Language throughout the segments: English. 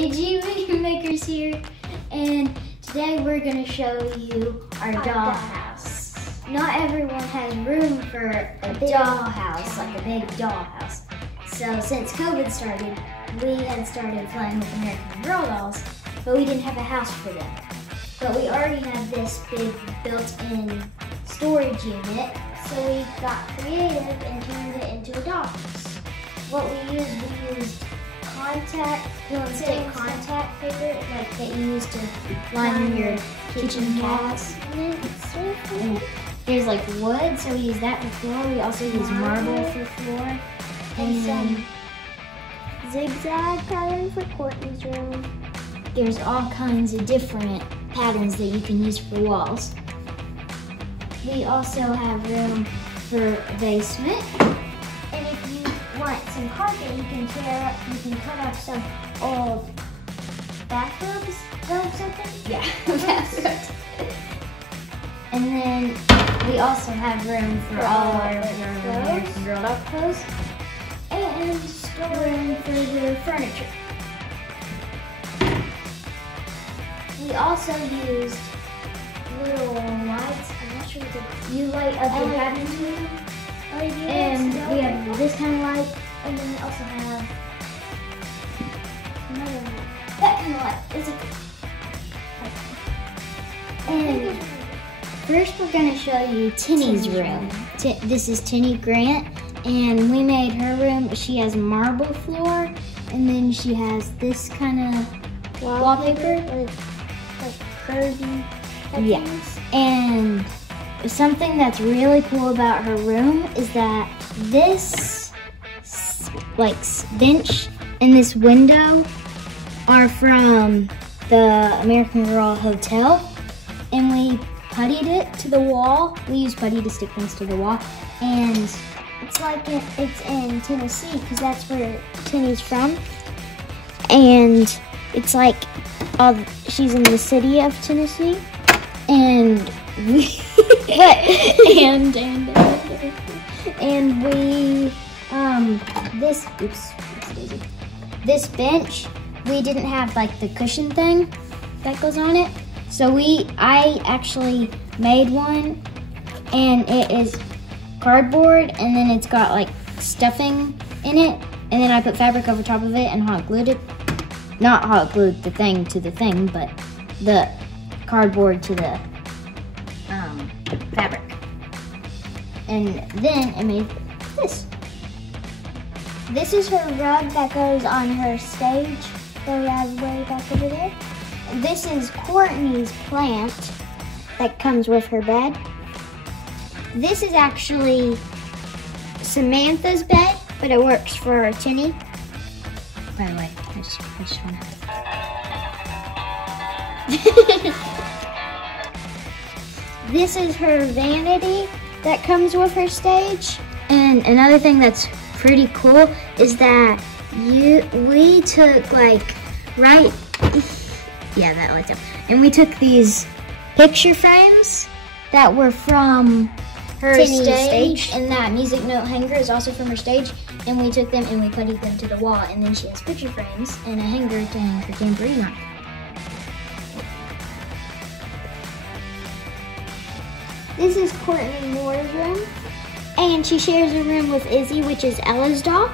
AG Maker's here, and today we're going to show you our dollhouse. Not everyone has room for a dollhouse, like a big dollhouse. So since COVID started, we had started playing with American Girl dolls, but we didn't have a house for them. But we already have this big built-in storage unit, so we got creative and turned it into a dollhouse. What we used stick contact paper, like that you use to line your kitchen cabinets. There's like wood, so we use that for floor. We also use marble for floor. And some zigzag pattern for Courtney's room. There's all kinds of different patterns that you can use for walls. We also have room for a basement. And if you want some carpet, you can cut up some old bathrobes or something. Yeah, bathrobes. And then we also have room for all our American Girl doll clothes and room for the furniture. We also used little lights. I'm not sure if you light up your cabinets with them. And we have this kind of light, and then we also have another light. That kind of light. And first we're going to show you Tinny's room. This is Tinny Grant, and we made her room. She has marble floor, and then she has this kind of wallpaper with like curvy things. Yeah. And something that's really cool about her room is that this like bench and this window are from the American Girl Hotel, and we puttied it to the wall. We use putty to stick things to the wall, and it's like it's in Tennessee because that's where Tinny's from, and it's like she's in the city of Tennessee, and we this bench, we didn't have like the cushion thing that goes on it, so I actually made one, and it is cardboard, and then it's got like stuffing in it, and then I put fabric over top of it and hot glued it. Not hot glued the thing to the thing, but the cardboard to the fabric. And then I made this. This is her rug that goes on her stage that we have way back over there. This is Courtney's plant that comes with her bed. This is actually Samantha's bed, but it works for Tinny. By the way, I just want to. This is her vanity that comes with her stage. And another thing that's pretty cool is that we took like yeah, that lights up. And we took these picture frames that were from her stage, and that music note hanger is also from her stage. And we took them and we puttied them to the wall, and then she has picture frames and a hanger to hang her tambourine on. This is Courtney Moore's room, and she shares a room with Izzy, which is Ella's doll.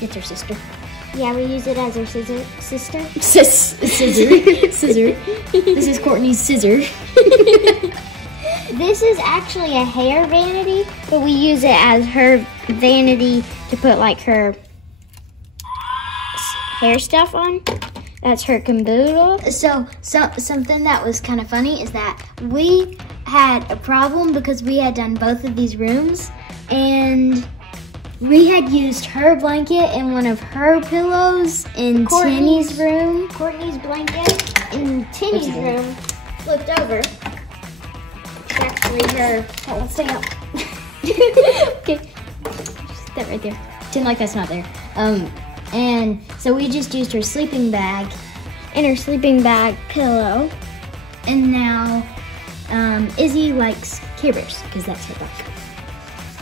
It's her sister. Yeah, we use it as her sister. Scissor. This is Courtney's scissor. This is actually a hair vanity, but we use it as her vanity to put like her hair stuff on. That's her caboodle. So something that was kind of funny is that we had a problem because we had done both of these rooms, and we had used her blanket and one of her pillows in Tinny's room. Courtney's blanket in Tinny's room flipped over. It's actually her. Oh, let's stay up. Okay, just that right there. Pretend like that's not there. And so we just used her sleeping bag and her sleeping bag pillow. And now Izzy likes Care Bears because that's her book.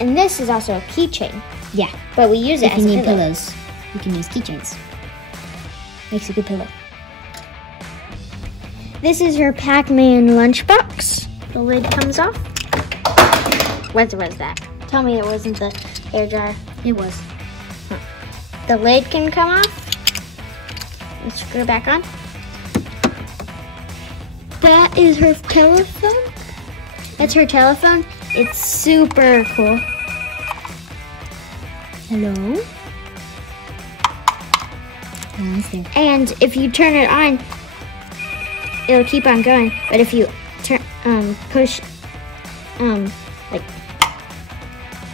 And this is also a keychain. Yeah, but we use it as a pillow. Pillows. You can use keychains. Makes a good pillow. This is her Pac-Man lunchbox. The lid comes off. What was that? Tell me it wasn't the hair dryer. It was. The lid can come off. Let's screw it back on. That is her telephone. That's her telephone. It's super cool. Hello? And if you turn it on, it'll keep on going. But if you turn, push, like,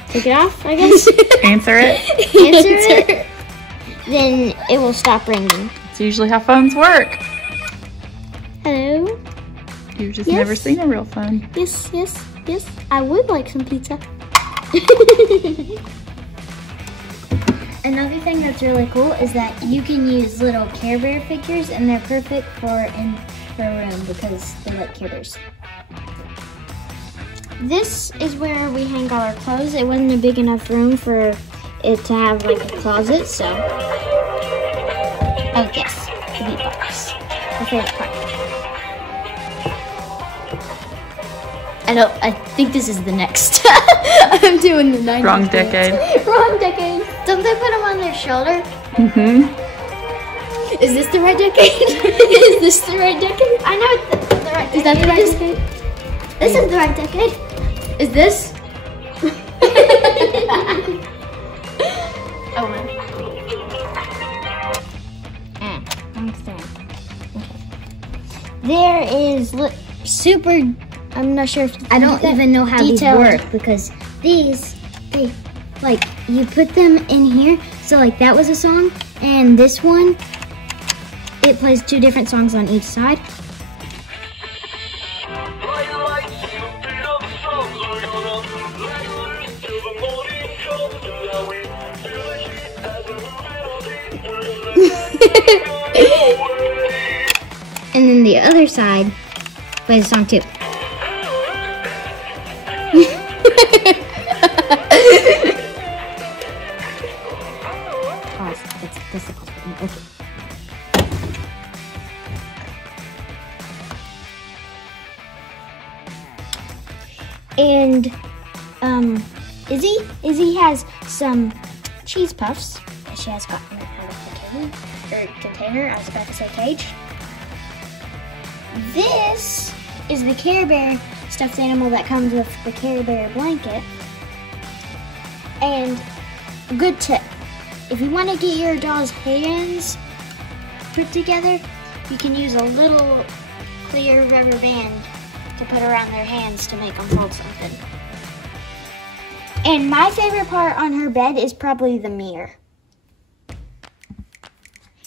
take it off, I guess. Answer it. Answer it. Then it will stop ringing. It's usually how phones work. Hello? You've just Yes. never seen a real phone. Yes, yes, yes. I would like some pizza. Another thing that's really cool is that you can use little Care Bear figures, and they're perfect for a room because they like Care Bears. This is where we hang all our clothes. It wasn't a big enough room for it to have like a closet, so. Oh yes, the beatbox. My favorite part. I think this is the next. I'm doing the 90s. Wrong decade. Wrong decade. Don't they put them on their shoulder? Mm-hmm. Is this the right decade? Is this the right decade? I know it's the right decade. Is that the right decade? This is the right decade. Is this? Oh, well. Understand. Okay. There is super. I'm not sure if I don't even know how these work because these, like you put them in here. So like that was a song, and this one, it plays two different songs on each side. And then the other side plays a song too. That's the pause button. Okay. And Izzy has some cheese puffs that she has gotten out of the container. I was about to say cage. This is the Care Bear stuffed animal that comes with the Care Bear blanket. And a good tip, if you want to get your doll's hands put together, you can use a little clear rubber band to put around their hands to make them hold something. And my favorite part on her bed is probably the mirror.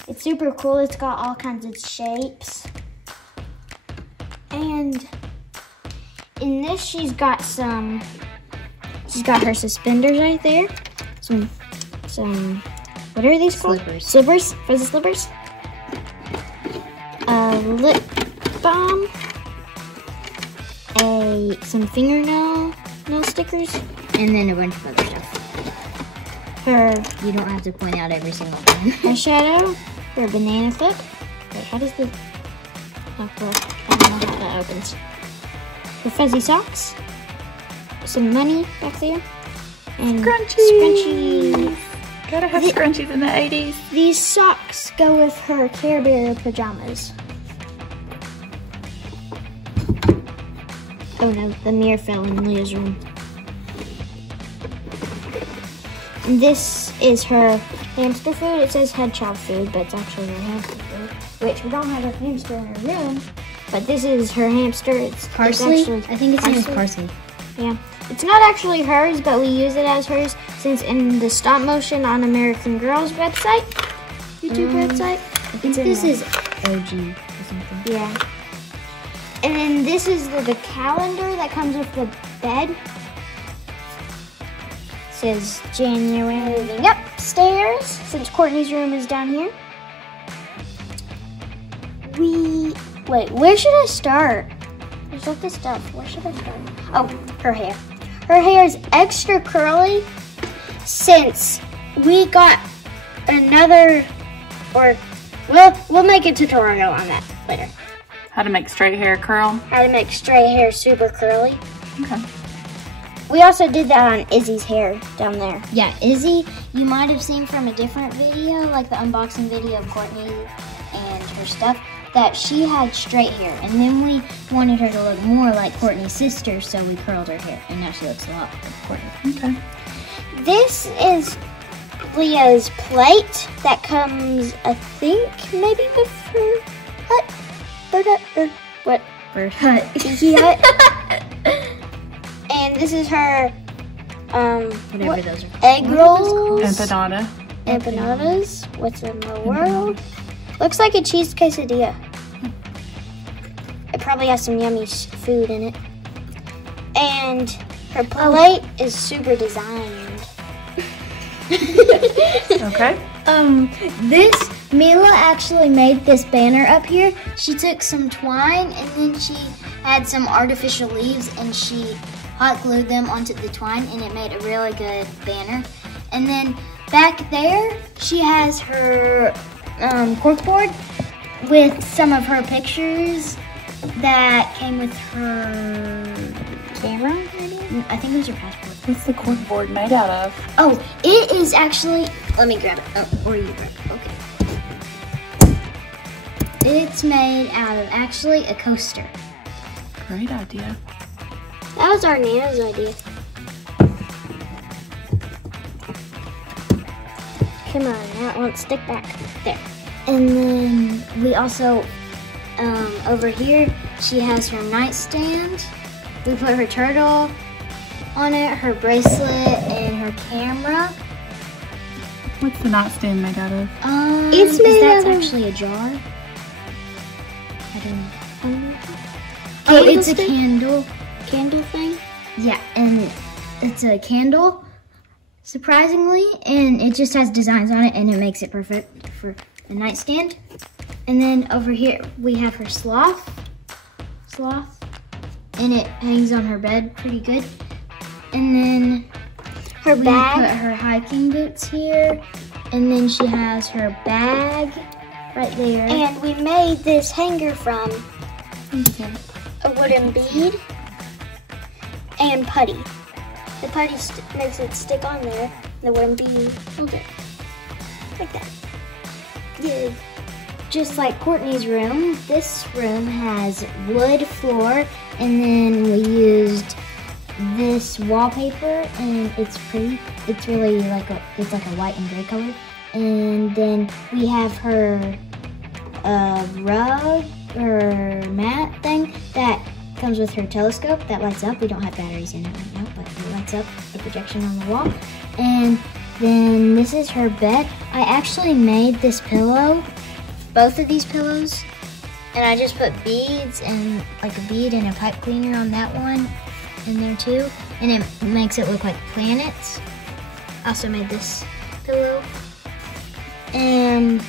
It's super cool. It's got all kinds of shapes. And in this, she's got her suspenders right there. Some, what are these called? Slippers. Slippers? Fuzzy slippers? A lip balm. Some fingernail stickers. And then a bunch of other stuff. You don't have to point out every single one. Eyeshadow. Her banana clip. Wait, how does the... Oh, cool. I don't know how that opens. Her fuzzy socks. Some money back there. And scrunchies. Gotta have scrunchies in the 80s. These socks go with her Care Bear pajamas. Oh no, the mirror fell in Leah's room. And this is her hamster food. It says hedgehog food, but it's actually her hamster food. Which we don't have a hamster in her room, but this is her hamster. It's parsley. I think it's named Parsley. Yeah. It's not actually hers, but we use it as hers since in the stop motion on American Girl's website, YouTube website. I think this is OG or something. Yeah. And then this is the calendar that comes with the bed. It says January. Moving upstairs, since Courtney's room is down here. Wait, where should I start? There's all this stuff. Where should I start? Oh, her hair. Her hair is extra curly since we got another, or we'll make a tutorial on that later. How to make straight hair curl. How to make straight hair super curly. Okay. We also did that on Izzy's hair down there. Yeah, Izzy, you might have seen from a different video, like the unboxing video of Courtney and her stuff, that she had straight hair. And then we wanted her to look more like Courtney's sister, so we curled her hair. And now she looks a lot like Courtney. Okay. This is Leah's plate that comes, I think, maybe with her hut. Bird hut, or what? Bird hut. Tiki hut. And this is her, Whatever those are. egg rolls. Empanada. Empanadas. What's in the world? Looks like a cheese quesadilla. It probably has some yummy food in it. And her plate is super designed. Okay. Mila actually made this banner up here. She took some twine and then she had some artificial leaves and she hot glued them onto the twine and it made a really good banner. And then back there, she has her corkboard with some of her pictures that came with her camera, maybe? I think it was her passport. What's the corkboard made out of? Oh, it is actually, let me grab it. Oh, or you grab it, okay. It's made out of actually a coaster. Great idea. That was our Nana's idea. Come on, now it won't stick back. There. And then we also, over here, she has her nightstand. We put her turtle on it, her bracelet, and her camera. What's the nightstand made out of? It's made out of... That's actually a jar. I don't know. Oh, it's a candle thing? Yeah, and it's a candle, surprisingly, and it just has designs on it and it makes it perfect for the nightstand. And then over here we have her sloth, and it hangs on her bed pretty good. And then her bag. We put her hiking boots here, and then she has her bag right there. And we made this hanger from a wooden bead and putty. The putty makes it stick on there. The wooden bead holds it like that. Yeah. Just like Courtney's room, this room has wood floor, and then we used this wallpaper, and it's pretty. It's really like a white and gray color. And then we have her rug or mat thing that comes with her telescope that lights up. We don't have batteries in it right now, but it lights up the projection on the wall. And then this is her bed. I actually made this pillow, both of these pillows, and I just put beads and like a bead and a pipe cleaner on that one in there too, and it makes it look like planets. I also made this pillow. And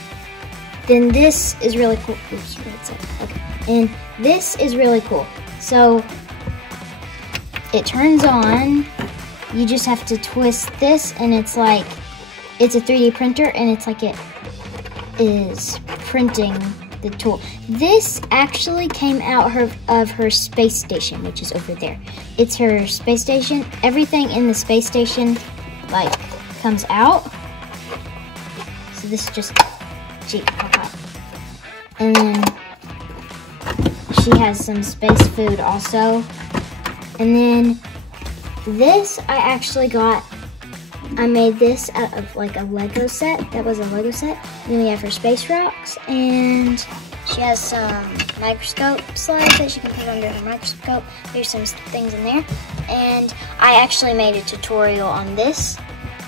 then this is really cool. Oops, right, okay. And this is really cool. So it turns on. You just have to twist this, and it's like it's a 3D printer, and it's like it is printing the tool. This actually came out of her space station, which is over there. It's her space station. Everything in the space station like comes out. So this is just cheap pop-up. And then she has some space food also. And then this I actually got, I made this out of like a Lego set. That was a Lego set. And then we have her space rocks, and she has some microscope slides that she can put under her microscope. There's some things in there. And I actually made a tutorial on this.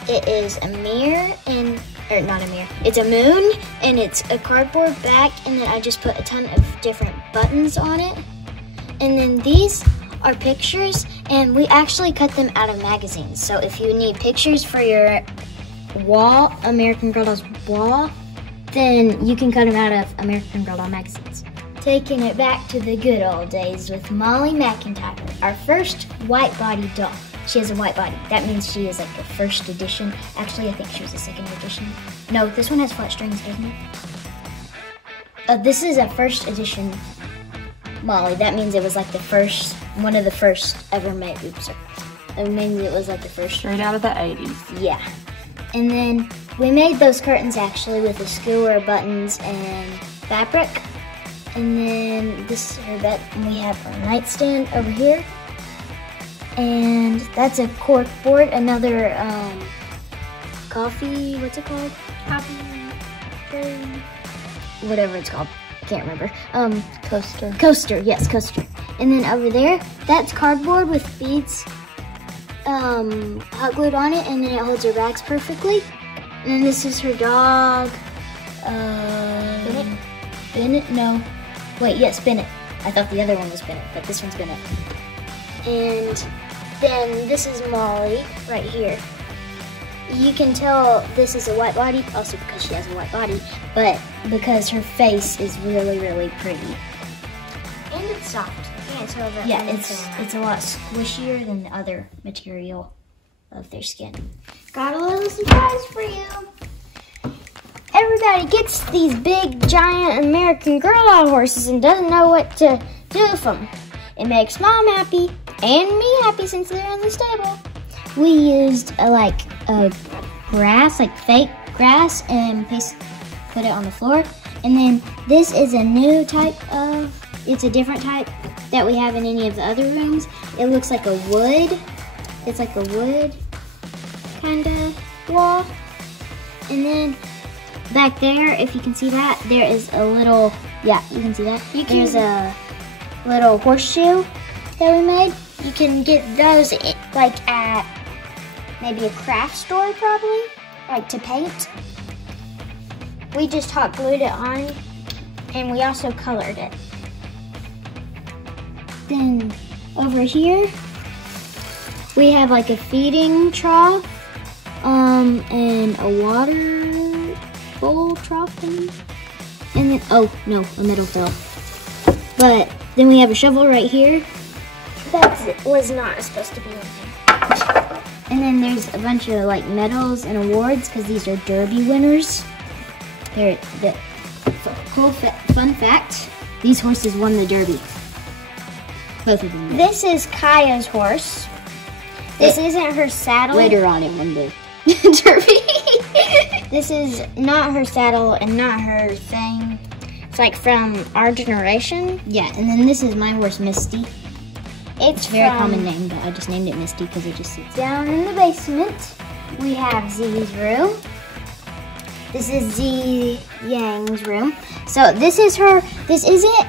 It is a mirror, and or not a mirror, it's a moon, and it's a cardboard back, and then I just put a ton of different buttons on it. And then these are pictures, and we actually cut them out of magazines. So if you need pictures for your wall, American Girl Dolls wall, then you can cut them out of American Girl Doll magazines. Taking it back to the good old days with Molly McIntyre, our first white body doll. She has a white body. That means she is like the first edition. Actually, I think she was the second edition. No, this one has flat strings, doesn't it? This is a first edition Molly. That means it was like the first, one of the first ever made. Oops, sorry. That means it was like the first. Straight out of the 80s. Yeah. And then we made those curtains actually with a skewer, buttons, and fabric. And then this is her bed. And we have our nightstand over here. And that's a cork board, another coffee, what's it called? Coffee tray? Whatever it's called, can't remember. Coaster. Coaster, yes, coaster. And then over there, that's cardboard with beads hot glued on it, and then it holds her bags perfectly. And then this is her dog, Bennett? Bennett? No. Wait, yes, Bennett. I thought the other one was Bennett, but this one's Bennett. And then this is Molly right here. You can tell this is a white body, also because she has a white body, but because her face is really, really pretty. And it's soft. You can't tell that. Yeah, it's a lot squishier than the other material of their skin. Got a little surprise for you. Everybody gets these big, giant American Girl Doll horses and doesn't know what to do with them. It makes Mom happy and me happy since they're in the stable. We used like grass, like fake grass, and put it on the floor. And then this is a new type of, it's a different type that we have in any of the other rooms. It looks like a wood. It's like a wood kind of wall. And then back there, if you can see that, there is a little, yeah, you can see that. There's a little horseshoe that we made. You can get those like at maybe a craft store probably, like to paint. We just hot glued it on, and we also colored it. Then over here, we have like a feeding trough, and a water bowl trough thing. And then, oh no, a middle fill. But then we have a shovel right here. That was not supposed to be in there. And then there's a bunch of like medals and awards because these are Derby winners. They're the cool fun fact: these horses won the Derby. Both of them did. This is Kaya's horse. This isn't her saddle. Later on, it won the Derby. This is not her saddle and not her thing. It's like from our generation. Yeah, and then this is my horse, Misty. It's Very from common name, but I just named it Misty because it just sits down in the basement. We have Z's room. This is Z Yang's room. So this isn't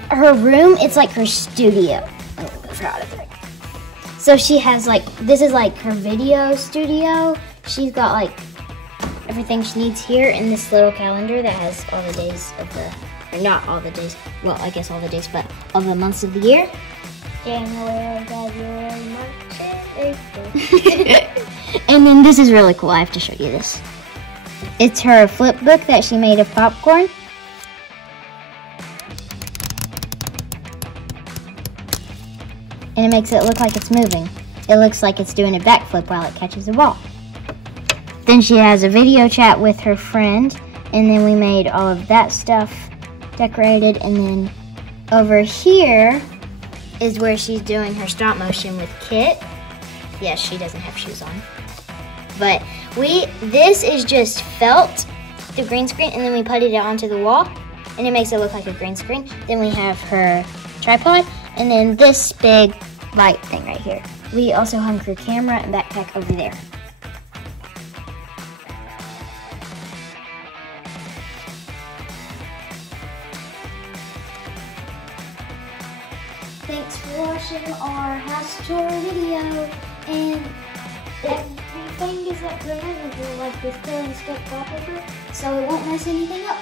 her room, it's like her studio. Oh, go out of there. So she has like, this is like her video studio. She's got like everything she needs here in this little calendar that has all the days of the, or not all the days, well, I guess all the days, but all the months of the year. January, February, March, and April. And then this is really cool. I have to show you this. It's her flip book that she made of popcorn. And it makes it look like it's moving. It looks like it's doing a backflip while it catches the ball. Then she has a video chat with her friend, and then we made all of that stuff decorated. And then over here is where she's doing her stop motion with Kit. Yes, she doesn't have shoes on. But this is just felt, the green screen, and then we put it onto the wall, and it makes it look like a green screen. Then we have her tripod, and then this big light thing right here. We also hung her camera and backpack over there. Thanks for watching our house tour video, and everything is removable like this clear and stick wallpaper, so it won't mess anything up.